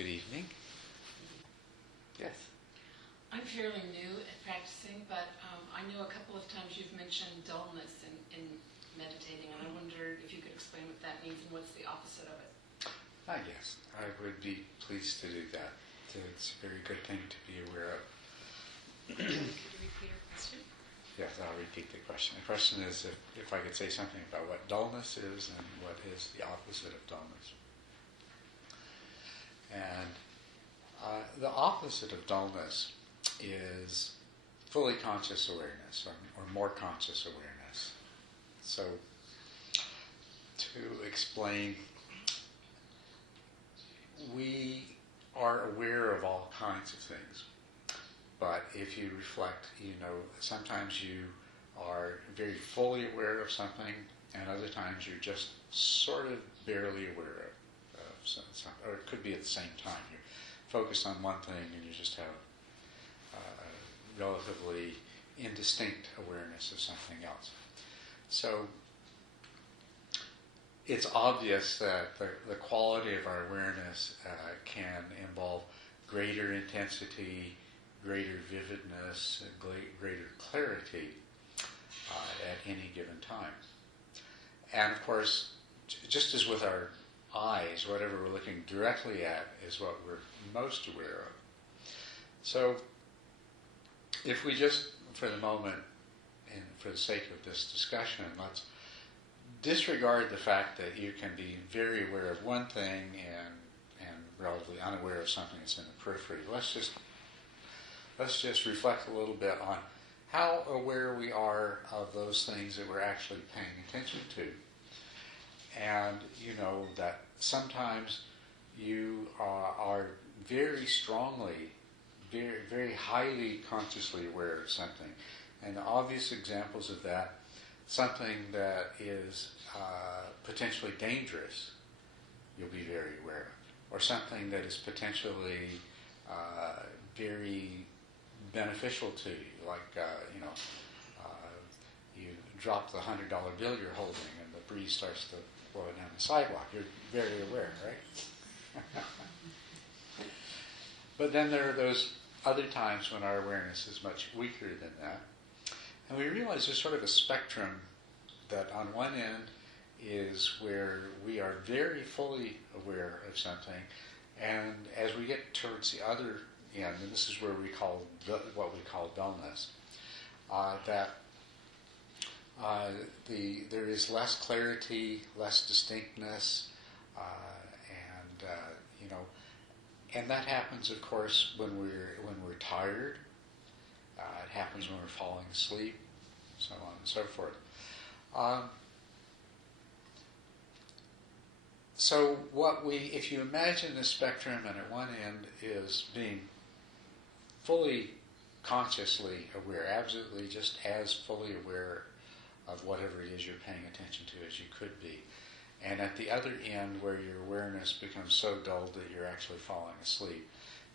good evening. Yes. I'm fairly new at practicing, but I know a couple of times you've mentioned dullness in meditating, and I wondered if you could explain what that means and what's the opposite of it. Yes, I would be pleased to do that. It's a very good thing to be aware of. Could you repeat your question? Yes, I'll repeat the question. The question is if I could say something about what dullness is and what is the opposite of dullness. And the opposite of dullness is fully conscious awareness or more conscious awareness. So to explain, we are aware of all kinds of things. But if you reflect, sometimes you are very fully aware of something, and other times you're just sort of barely aware of something. Or it could be at the same time. You're focused on one thing and you just have a relatively indistinct awareness of something else. So it's obvious that the quality of our awareness can involve greater intensity, greater vividness, greater clarity at any given time. And of course, just as with our eyes, whatever we're looking directly at is what we're most aware of. So if we just, for the moment, and for the sake of this discussion, let's disregard the fact that you can be very aware of one thing and relatively unaware of something that's in the periphery. Let's just reflect a little bit on how aware we are of those things that we're actually paying attention to. And you know that sometimes you are very strongly, very, very highly consciously aware of something. And the obvious examples of that, something that is potentially dangerous, you'll be very aware of. Or something that is potentially very beneficial to you, like, you drop the $100 bill you're holding and the breeze starts to blow it down the sidewalk. You're very aware, right? But then there are those other times when our awareness is much weaker than that. And we realize there's sort of a spectrum that on one end is where we are very fully aware of something, and as we get towards the other end, and this is where we call what we call dullness, there is less clarity, less distinctness, and that happens, of course, when we're tired. It happens when we're falling asleep, so on and so forth. So if you imagine the spectrum, and at one end is being fully consciously aware, absolutely just as fully aware of whatever it is you're paying attention to as you could be. And at the other end, where your awareness becomes so dulled that you're actually falling asleep,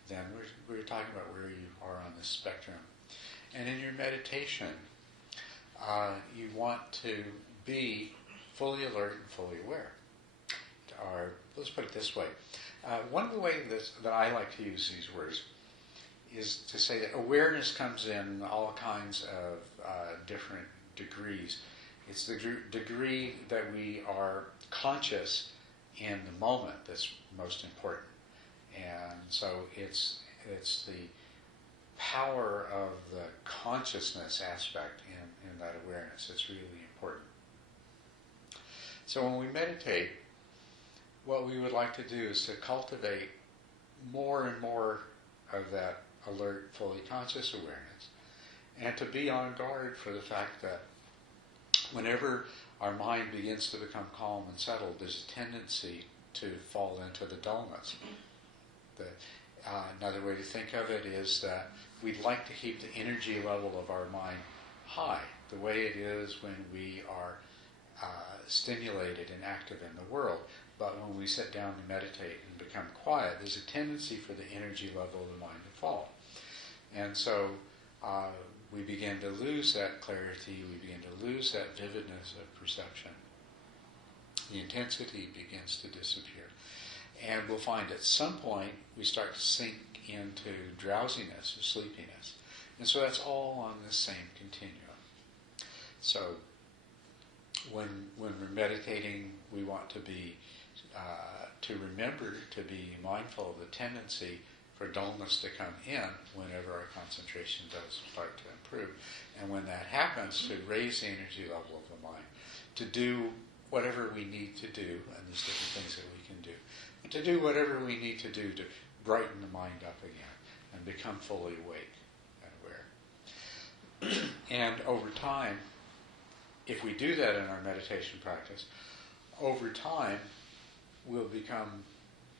then we're talking about where you are on this spectrum. And in your meditation, you want to be fully alert and fully aware. Or let's put it this way. One of the ways that I like to use these words is to say that awareness comes in all kinds of different degrees. It's the degree that we are conscious in the moment that's most important. And so it's the power of the consciousness aspect in that awareness that's really important. So when we meditate, what we would like to do is to cultivate more and more of that alert, fully conscious awareness, and to be on guard for the fact that whenever our mind begins to become calm and settled, there's a tendency to fall into the dullness. Another way to think of it is that we'd like to keep the energy level of our mind high, the way it is when we are stimulated and active in the world. But when we sit down to meditate and become quiet, there's a tendency for the energy level of the mind to fall. And so we begin to lose that clarity, we begin to lose that vividness of perception. The intensity begins to disappear. And we'll find at some point we start to sink into drowsiness or sleepiness. And so that's all on the same continuum. So when we're meditating, we want to be to remember to be mindful of the tendency for dullness to come in whenever our concentration does start to improve. And when that happens, to raise the energy level of the mind, to do whatever we need to do, and there's different things that we can do, and to do whatever we need to do to brighten the mind up again and become fully awake and aware. And over time, if we do that in our meditation practice, over time we'll become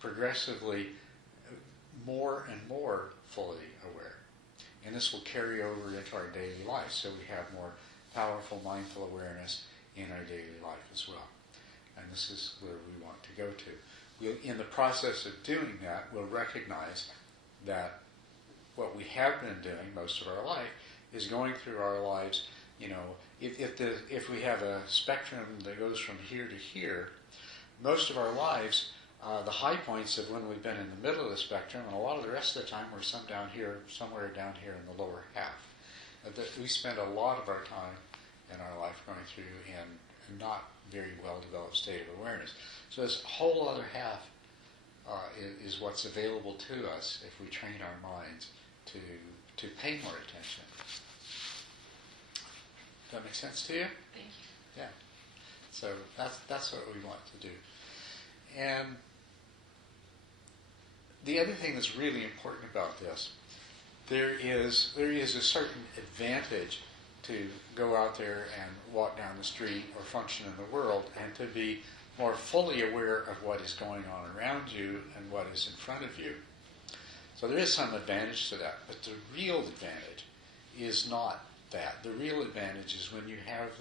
progressively more and more fully aware. And this will carry over into our daily life, so we have more powerful mindful awareness in our daily life as well. And this is where we want to go to. In the process of doing that, we'll recognize that what we have been doing most of our life is going through our lives, if we have a spectrum that goes from here to here, most of our lives, the high points of when we've been in the middle of the spectrum, and a lot of the rest of the time we're somewhere down here in the lower half. We spend a lot of our time in our life going through in not very well developed state of awareness. So this whole other half is what's available to us if we train our minds to pay more attention. Does that make sense to you? Thank you. Yeah. So that's what we want to do. And the other thing that's really important about this, there is a certain advantage to go out there and walk down the street or function in the world and to be more fully aware of what is going on around you and what is in front of you. So there is some advantage to that, but the real advantage is not that. The real advantage is when you have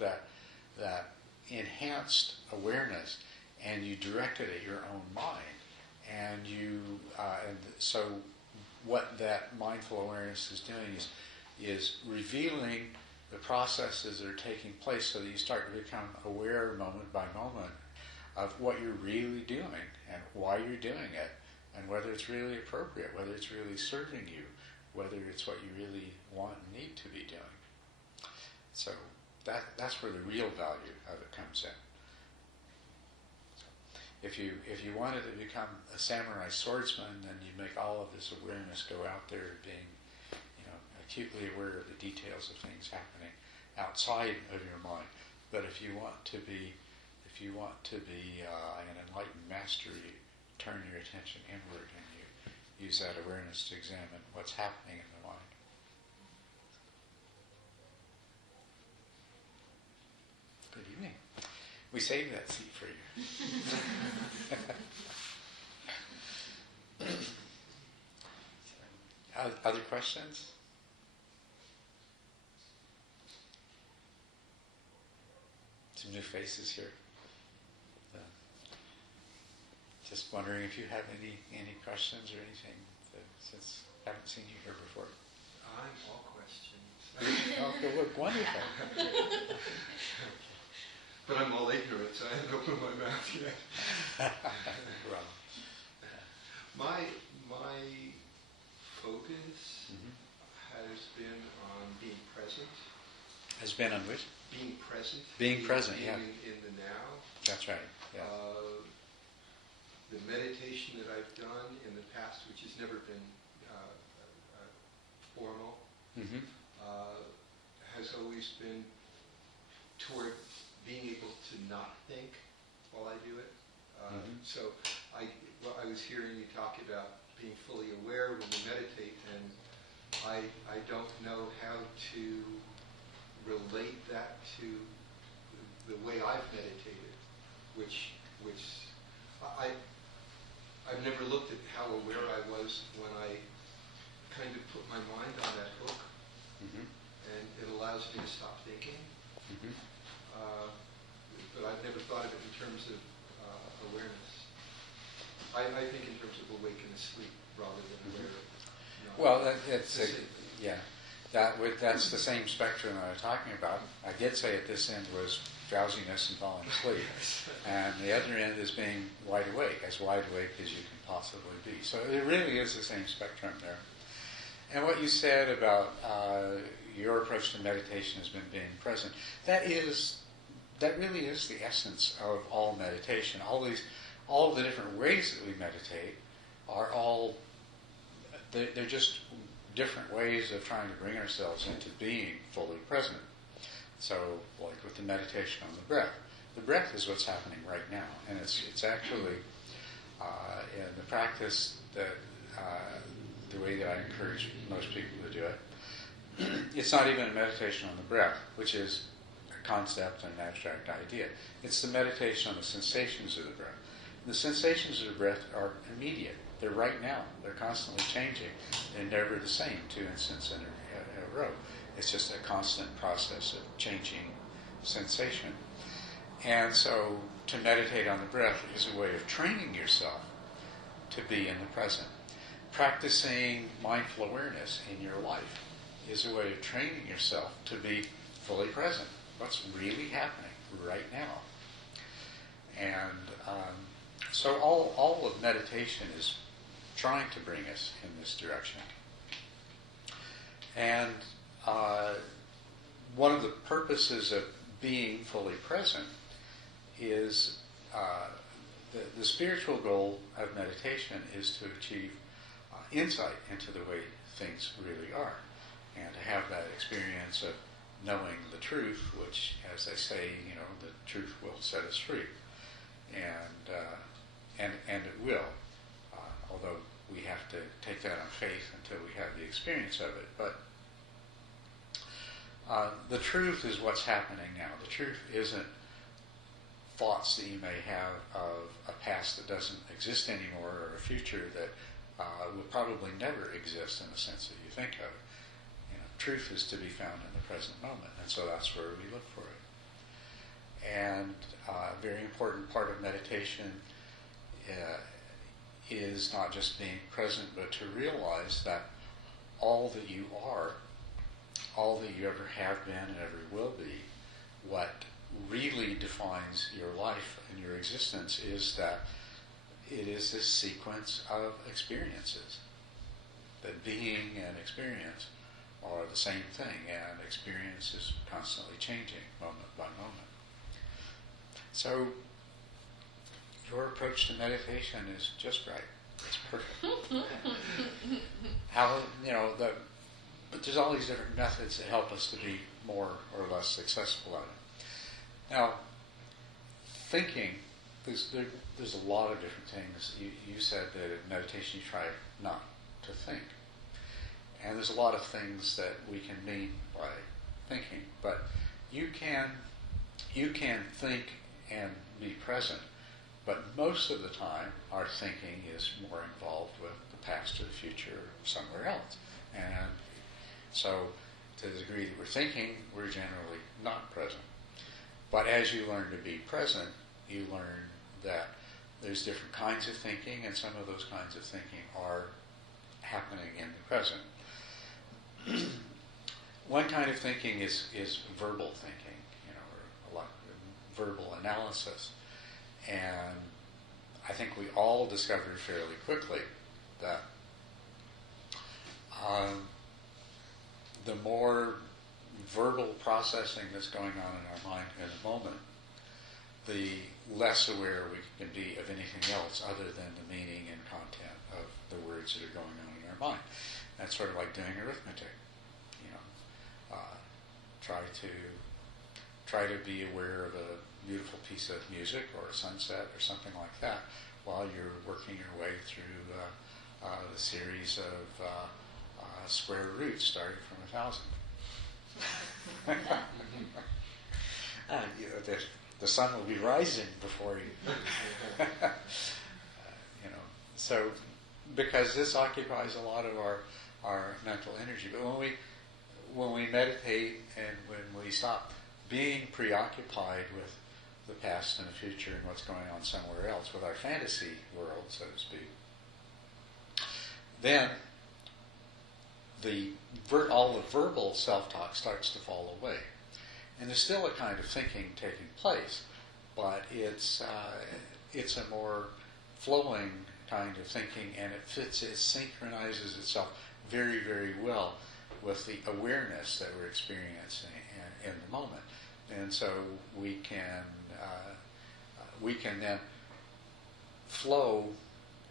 that enhanced awareness and you direct it at your own mind, and so what that mindful awareness is doing is revealing the processes that are taking place, so that you start to become aware moment by moment of what you're really doing and why you're doing it, and whether it's really appropriate, whether it's really serving you, whether it's what you really want and need to be doing. So that's where the real value of it comes in. If you wanted to become a samurai swordsman, then you make all of this awareness go out there, being acutely aware of the details of things happening outside of your mind. But if you want to be an enlightened master, you turn your attention inward and you use that awareness to examine what's happening in the mind. Good evening. We saved that seat for you. Other questions? Some new faces here. Just wondering if you have any questions or anything, since I haven't seen you here before. I'm all questions. Okay, look, wonderful. But I'm all ignorant, so I haven't opened my mouth yet. Well, My focus has been on being present. has been on which? Being present. Being present, yeah. In the now. That's right. Yeah. The meditation that I've done in the past, which has never been formal, has always been toward being able to not think while I do it. So I was hearing you talk about being fully aware when you meditate, and I don't know how to relate that to the way I've meditated, which I've never looked at how aware I was when I kind of put my mind on that hook, and it allows me to stop thinking. But I've never thought of it in terms of awareness. I think in terms of awake and asleep rather than aware. Well, that's the same spectrum I was talking about. I did say at this end was drowsiness and falling asleep. And the other end is being wide awake as you can possibly be. So it really is the same spectrum there. And what you said about your approach to meditation has been being present. That really is the essence of all meditation. All the different ways that we meditate are they're just different ways of trying to bring ourselves into being fully present. So, like with the meditation on the breath is what's happening right now, and it's actually in the practice that the way that I encourage most people to do it. It's not even a meditation on the breath, which is a concept and an abstract idea. It's the meditation on the sensations of the breath. The sensations of the breath are immediate. They're right now. They're constantly changing. They're never the same 2 instants in a row. It's just a constant process of changing sensation. And so to meditate on the breath is a way of training yourself to be in the present. Practicing mindful awareness in your life is a way of training yourself to be fully present. What's really happening right now. And so all of meditation is trying to bring us in this direction. And one of the purposes of being fully present is the spiritual goal of meditation is to achieve insight into the way things really are, and to have that experience of knowing the truth, which, as they say, the truth will set us free, and it will, although we have to take that on faith until we have the experience of it. But the truth is what's happening now. The truth isn't thoughts that you may have of a past that doesn't exist anymore, or a future that will probably never exist in the sense that you think of. Truth is to be found in the present moment, and so that's where we look for it. And a very important part of meditation is not just being present, but to realize that all that you are, all that you ever have been and ever will be, what really defines your life and your existence is that it is this sequence of experiences. That being and experience are the same thing, and experience is constantly changing moment by moment. So your approach to meditation is just right. It's perfect. But there's all these different methods that help us to be more or less successful at it. Now, thinking, there's a lot of different things. You said that in meditation you try not to think. And there's a lot of things that we can mean by thinking. But you can think and be present. But most of the time, our thinking is more involved with the past or the future or somewhere else. And so, to the degree that we're thinking, we're generally not present. But as you learn to be present, you learn that there's different kinds of thinking, and some of those kinds of thinking are happening in the present. One kind of thinking is verbal thinking, or a lot of verbal analysis. And I think we all discovered fairly quickly that the more verbal processing that's going on in our mind in a moment, the less aware we can be of anything else other than the meaning and content of the words that are going on in our mind. That's sort of like doing arithmetic. Try to be aware of a beautiful piece of music or a sunset or something like that while you're working your way through the series of square roots starting from 1,000. The sun will be rising before you. So because this occupies a lot of our mental energy. But when we meditate and when we stop being preoccupied with the past and the future and what's going on somewhere else, with our fantasy world, so to speak, then all the verbal self-talk starts to fall away. And there's still a kind of thinking taking place, but it's a more flowing kind of thinking, and it synchronizes itself very, very well with the awareness that we're experiencing in the moment. And so we can then flow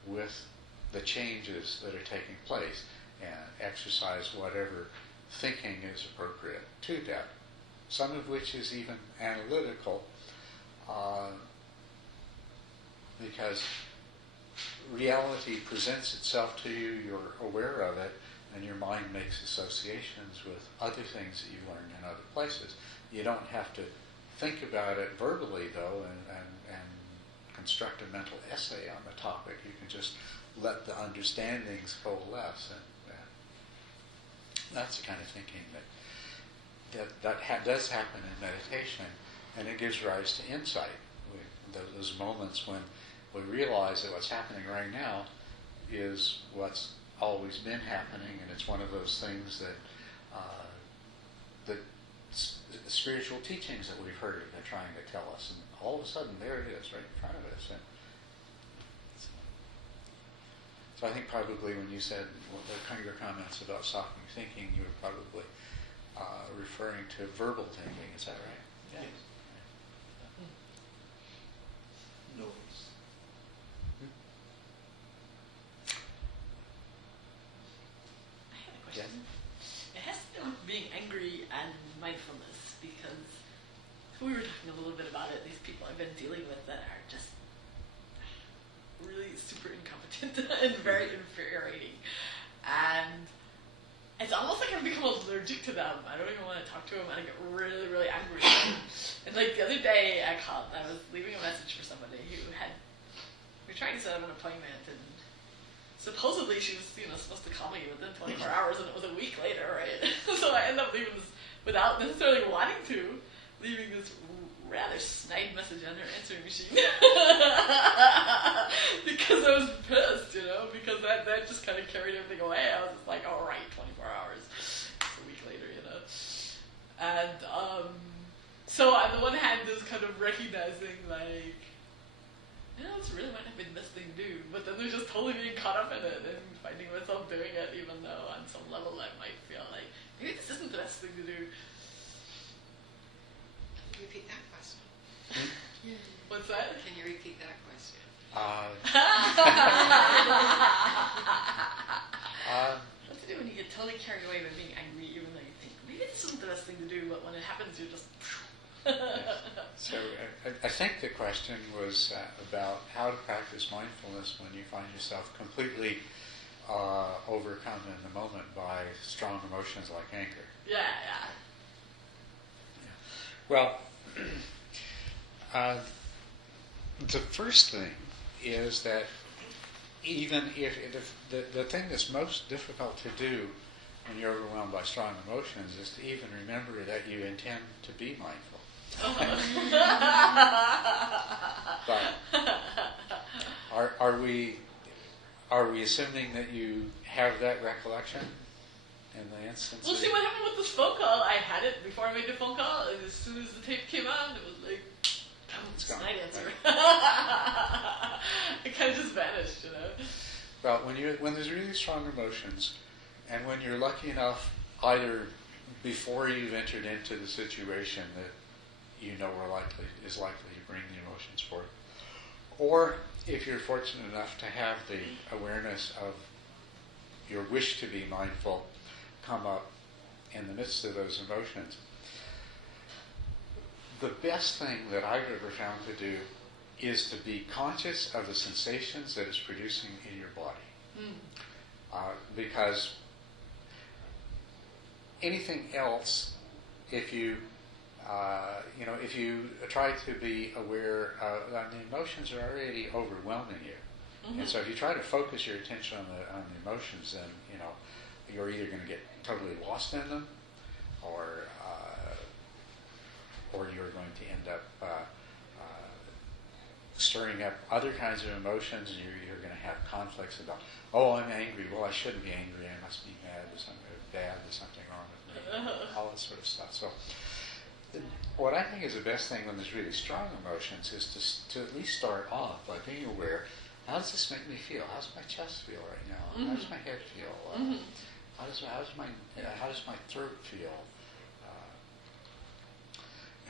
with the changes that are taking place and exercise whatever thinking is appropriate to that. Some of which is even analytical, because reality presents itself to you, you're aware of it, and your mind makes associations with other things that you've learned in other places. You don't have to think about it verbally, though, and construct a mental essay on the topic. You can just let the understandings coalesce, and that's the kind of thinking that does happen in meditation, and it gives rise to insight. Those moments when we realize that what's happening right now is what's always been happening, and it's one of those things that the spiritual teachings that we've heard are trying to tell us, and all of a sudden there it is right in front of us. And so I think probably when you said your comments about softening thinking, you were probably referring to verbal thinking. Is that right? Yes. Noise. I have a question. It has to do with being angry and mindfulness, because we were talking a little bit about it. These people I've been dealing with that are just really super incompetent and very infuriating. And it's almost like I've become allergic to them. I don't even want to talk to them, and I get really, really angry. And like the other day, I was leaving a message for somebody who we were trying to set up an appointment, and supposedly she was, supposed to call me within 24 hours, and it was a week later, right? So I ended up leaving this, without necessarily wanting to, leaving this rather snide message on her answering machine. Because I was pissed, because that just kind of carried everything away. I was just like, all right, 24 hours. It's a week later, And so on the one hand, there's kind of recognizing, like, this really might have been the best thing to do, but then there's just totally being caught up in it and finding myself doing it, even though on some level I might feel like, maybe this isn't the best thing to do. Can you repeat that question? What's that? Can you repeat that question? What to do when you get totally carried away by being angry, even though you think, maybe this isn't the best thing to do, but when it happens, you're just... So I think the question was about how to practice mindfulness when you find yourself completely overcome in the moment by strong emotions like anger. Yeah. Well, the first thing is that even if the thing that's most difficult to do when you're overwhelmed by strong emotions is to even remember that you intend to be mindful. But are we assuming that you have that recollection in the instance? Well, see what happened with this phone call. I had it before I made the phone call, and as soon as the tape came on, it was like, it's gone. snide answer. It kind of just vanished, Well, when there's really strong emotions, and when you're lucky enough, either before you've entered into the situation that is likely to bring the emotions forth, or if you're fortunate enough to have the awareness of your wish to be mindful come up in the midst of those emotions, the best thing that I've ever found to do is to be conscious of the sensations that it's producing in your body. Because anything else, if you try to be aware, the emotions are already overwhelming you. Mm-hmm. And so if you try to focus your attention on the emotions, then, you're either going to get totally lost in them, or you're going to end up stirring up other kinds of emotions, and you're going to have conflicts about, I'm angry. Well, I shouldn't be angry. I must be mad. There's something bad. There's something wrong with me. All that sort of stuff. So what I think is the best thing when there's really strong emotions is to at least start off by being aware, how does this make me feel? How does my chest feel right now? How does my head feel? How does my throat feel?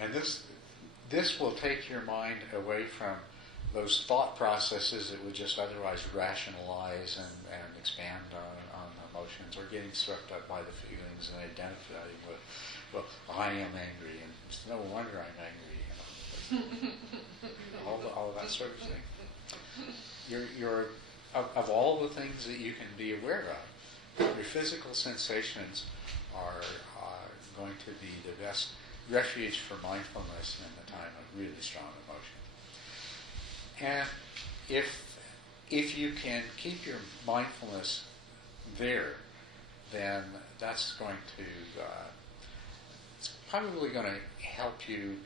And this will take your mind away from those thought processes that would just otherwise rationalize and expand on emotions, or getting swept up by the feelings and identifying with, well, I am angry, and it's no wonder I'm angry. All that sort of thing. You're of all the things that you can be aware of, your physical sensations are going to be the best refuge for mindfulness in the time of really strong emotion. And if you can keep your mindfulness there, then that's going to it's probably going to help you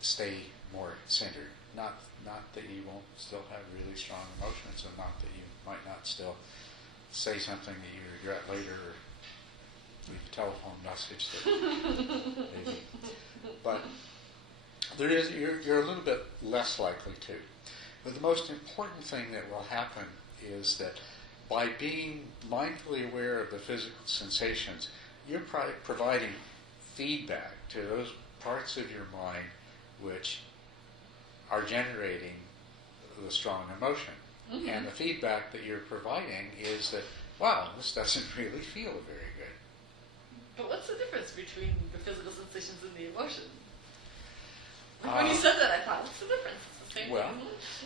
stay more centered. Not that you won't still have really strong emotions, and not that you might not still say something that you regret later, or leave a telephone message that maybe. But you're a little bit less likely to. But the most important thing that will happen is that by being mindfully aware of the physical sensations, you're providing feedback to those parts of your mind which are generating the strong emotion. And the feedback that you're providing is that, wow, this doesn't really feel very good. But what's the difference between the physical sensations and the emotion? When you said that, I thought, what's the difference? It's the same thing.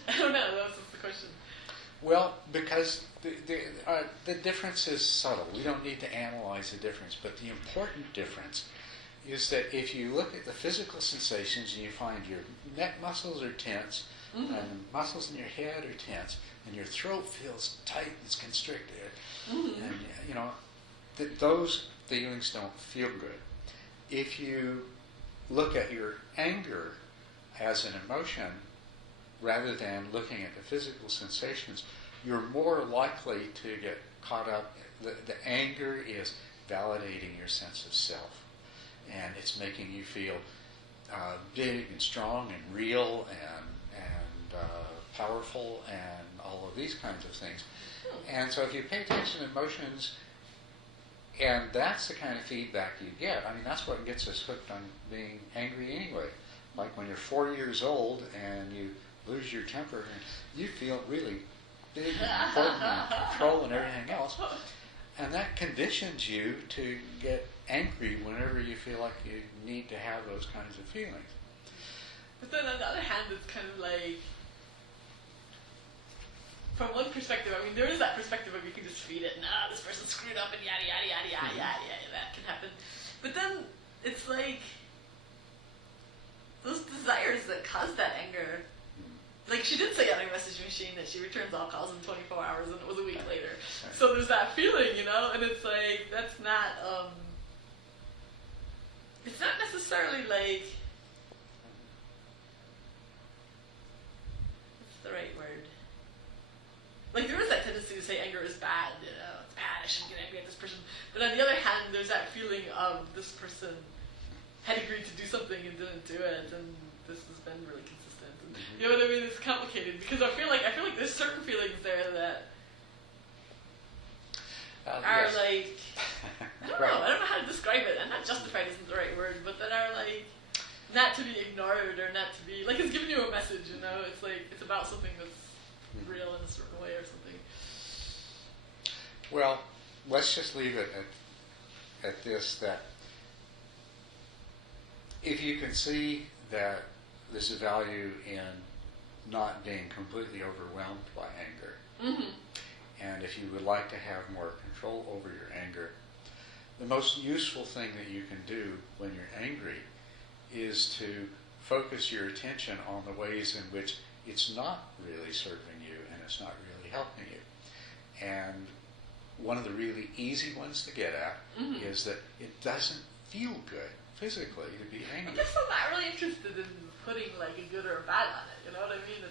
I don't know. That was just the question. Well, because the difference is subtle. We don't need to analyze the difference. But the important difference is that if you look at the physical sensations and you find your neck muscles are tense, and the muscles in your head are tense, and your throat feels tight and it's constricted, and that those feelings don't feel good. If you look at your anger as an emotion, rather than looking at the physical sensations, you're more likely to get caught up. The anger is validating your sense of self, and it's making you feel big and strong and real and powerful and all of these kinds of things. And so if you pay attention to emotions, and that's the kind of feedback you get. I mean, that's what gets us hooked on being angry anyway. Like when you're 4 years old and you lose your temper and you feel really big and important and control and everything else. And that conditions you to get angry whenever you feel like you need to have those kinds of feelings. But then on the other hand, it's kind of like, from one perspective, I mean, there is that perspective of you can just feed it, and this person screwed up and yada, yada, yada, yada, yada, yada, that can happen. But then it's like, those desires that cause that anger, like she did say on her message machine that she returns all calls in 24 hours, and it was a week later. So there's that feeling, and it's like, that's not, it's not necessarily like, what's the right word? Like, there is that tendency to say anger is bad, it's bad, I shouldn't get angry at this person. But on the other hand, there's that feeling of this person had agreed to do something and didn't do it, and this has been really consistent. And, you know what I mean? It's complicated, because I feel like there's certain feelings there that are yes. like, I don't know how to describe it, and not justified isn't the right word, but that are like, not to be ignored, or not to be, like, it's giving you a message, it's like, it's about something that's real in a certain way or something. Well, let's just leave it at this, that if you can see that there's a value in not being completely overwhelmed by anger, and if you would like to have more control over your anger, the most useful thing that you can do when you're angry is to focus your attention on the ways in which it's not really serving you and it's not really helping you. And one of the really easy ones to get at is that it doesn't feel good physically to be angry. I guess I'm not really interested in putting like a good or a bad on it, you know what I mean?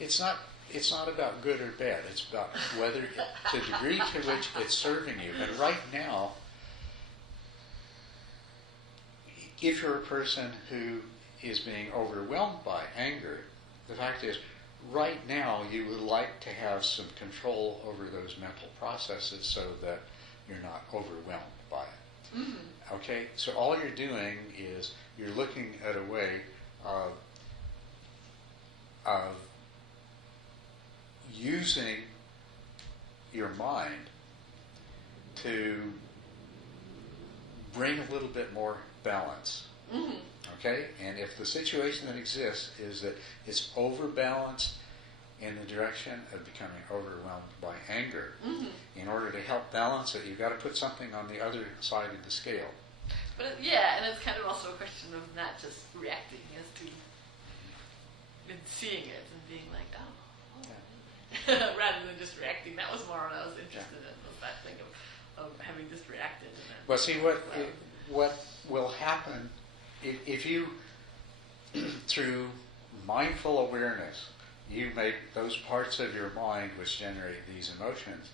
It's like... It's not about good or bad. It's about whether, the degree to which it's serving you. But right now, if you're a person who is being overwhelmed by anger, the fact is, right now you would like to have some control over those mental processes so that you're not overwhelmed by it. Mm-hmm. Okay, so all you're doing is you're looking at a way of using your mind to bring a little bit more balance. Mm-hmm. Okay, and if the situation that exists is that it's overbalanced in the direction of becoming overwhelmed by anger, Mm-hmm. in order to help balance it, you've got to put something on the other side of the scale. But yeah, and it's kind of also a question of not just reacting as to and seeing it and being like, oh. Rather than just reacting. That was more what I was interested in, was that thing of having just reacted. And then, Well, see, what will happen if you, through mindful awareness, you make those parts of your mind which generate these emotions,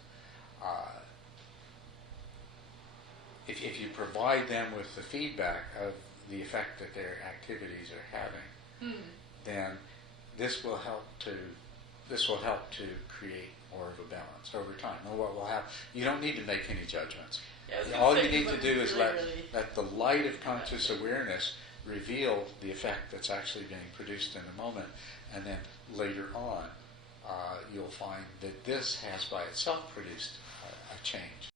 if you provide them with the feedback of the effect that their activities are having, then this will help to create more of a balance over time. And what will happen? You don't need to make any judgments. Yeah, All you need to do is really let the light of conscious awareness reveal the effect that's actually being produced in the moment, and then later on you'll find that this has by itself produced a change.